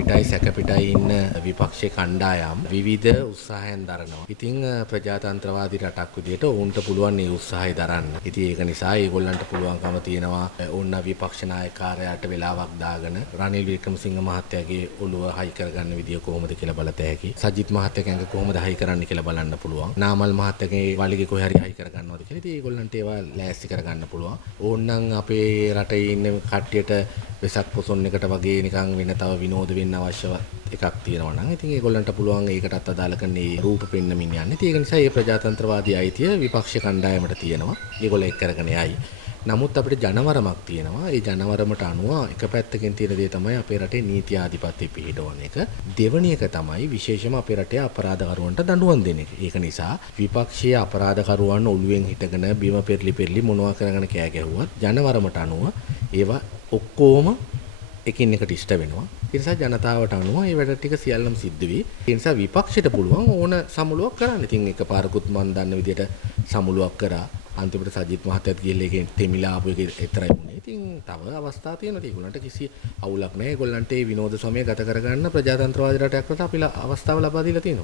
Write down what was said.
පිටයි සැක පිටයි ඉන්න විපක්ෂයේ කණ්ඩායම් විවිධ උත්සාහයන් දරනවා. ඉතින් ප්‍රජාතන්ත්‍රවාදී රටක් විදිහට ඔවුන්ට පුළුවන් මේ උත්සාහය දරන්න. ඉතින් ඒක නිසා ඒගොල්ලන්ට පුළුවන්කම තියෙනවා ඕන්න විපක්ෂ නායකයාට වෙලාවක් දාගෙන රනිල් වික්‍රමසිංහ මහත්තයාගේ ඔළුව හයි කරගන්න විදිය කොහොමද කියලා බලත හැකි. සජිත් මහත්තයාගේ ඇඟ කොහොමද හයි කරන්න කියලා බලන්න පුළුවන්. නාමල් මහත්තයාගේ වලිගේ කොහේ හරි හයි කරගන්නවද කියලා. ඉතින් ඒගොල්ලන්ට ඒවා ලෑස්ති කරගන්න පුළුවන්. ඕන්නම් අපේ රටේ ඉන්න කට්ටියට වෙසක් පොසොන් එකට වගේ නිකන් වෙන තව විනෝද වෙන්න අවශ්‍ය එකක් තියෙනවා නම් ඉතින් ඒගොල්ලන්ට පුළුවන් ඒකටත් අදාළ කරන්නේ රූප පෙන්නමින් යන්නේ. ඒක නිසා මේ ප්‍රජාතන්ත්‍රවාදී අයිතිය විපක්ෂ කණ්ඩායමට තියෙනවා. ඒගොල්ලෝ එක් කරගෙන යයි. නමුත් අපිට ජනවරමක් තියෙනවා. ඒ ජනවරමට අනුව එක පැත්තකින් තියෙන දේ තමයි අපේ රටේ නීති ආධිපත්‍ය පිහිටවන එක. දෙවැනි එක තමයි විශේෂම අපේ රටේ අපරාධකරුවන්ට දඬුවම් දෙන එක. ඒක නිසා විපක්ෂීය අපරාධකරුවන් ඔළුවෙන් හිටගෙන බිම පෙරලි පෙරලි මොනවා කරගෙන කෑ ගැහුවත් ජනවරමට අනුව ඒවා ඔක්කොම එකින් එකට ඉෂ්ට වෙනවා. ඒ නිසා ජනතාවට අනුව මේ වැඩ ටික සියල්ලම සිද්ධ වෙයි. ඒ නිසා විපක්ෂයට පුළුවන් ඕන සමුළුවක් කරන්න. ඉතින් එකපාරකුත් මම දන්න විදිහට සමුළුවක් කරා. අන්තිමට සජිත් මහත්තයත් ගිහලා ඒකෙන් තෙමිලා ආපු එක එතරයි වුණේ. ඉතින් තව අවස්ථා තියෙනවා. ඒගොල්ලන්ට කිසි අවුලක් නැහැ. ඒගොල්ලන්ට මේ විනෝද සමය ගත කරගන්න ප්‍රජාතන්ත්‍රවාදී රටයක් වලට අපි අවස්ථාව ලබා දීලා තියෙනවා.